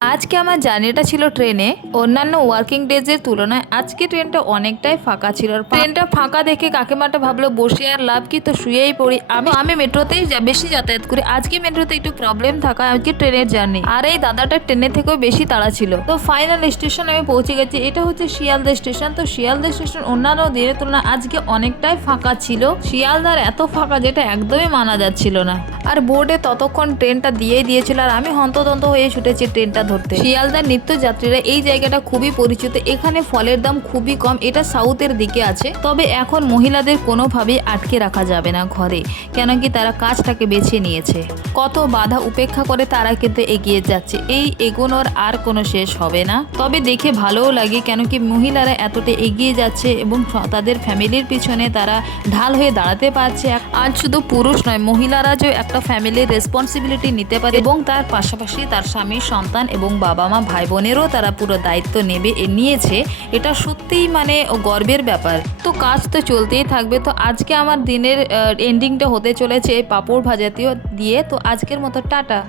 আজকে আমার জার্নিটা ছিল ট্রেনে। অন্যান্য ওয়ার্কিং ডেজের তুলনায় আজকে ট্রেনটা অনেকটাই ফাঁকা ছিল। আর ট্রেনটা ফাঁকা দেখে কাকিমাটা ভাবলো বসে আর লাভ কি, তো শুয়েই পড়ি। আমি মেট্রোতেই বেশি যাতায়াত করি। আজকে মেট্রোতে একটু প্রবলেম থাকা আজকে ট্রেনের জার্নি, আর এই দাদাটার ট্রেনের থেকেও বেশি তাড়া ছিল। তো ফাইনাল স্টেশন আমি পৌঁছে গেছি। এটা হচ্ছে শিয়ালদা স্টেশন। তো শিয়ালদা স্টেশন অন্যান্য দিনের তুলনায় আজকে অনেকটাই ফাঁকা ছিল। শিয়ালদার এত ফাঁকা যেটা একদমই মানা যাচ্ছিল না। আর বোর্ডে ততক্ষণ ট্রেনটা দিয়েই দিয়েছিল, আর আমি হন্তদন্ত হয়ে ছুটেছি ট্রেনটা ধরতে। শিয়ালদার নিত্যযাত্রীরা এই জায়গাটা খুবই পরিচিত। এখানে ফলের দাম খুবই কম। এটা সাউথের দিকে আছে। তবে এখন মহিলাদের কোনোভাবেই আটকে রাখা যাবে না ঘরে, কেন কি তারা কাজটাকে বেছে নিয়েছে। কত বাধা উপেক্ষা করে তারা কিন্তু এগিয়ে যাচ্ছে। এই এগোনোর আর কোনো শেষ হবে না। তবে দেখে ভালোও লাগে, কেন কি মহিলারা এতটা এগিয়ে যাচ্ছে এবং তাদের ফ্যামিলির পিছনে তারা ঢাল হয়ে দাঁড়াতে পারছে। আর শুধু পুরুষ নয়, মহিলারা যে একটা ফ্যামিলির রেসপন্সিবিলিটি নিতে পারে এবং তার পাশাপাশি তার স্বামী, সন্তান এবং বাবা মা, ভাই বোনেরও তারা পুরো দায়িত্ব নিয়েছে, এটা সত্যিই মানে গর্বের ব্যাপার। তো কাজ তো চলতেই থাকবে। তো আজকে আমার দিনের এন্ডিংটা হতে চলেছে পাঁপড় ভাজাতীয় দিয়ে। তো আজকের মতো টাটা।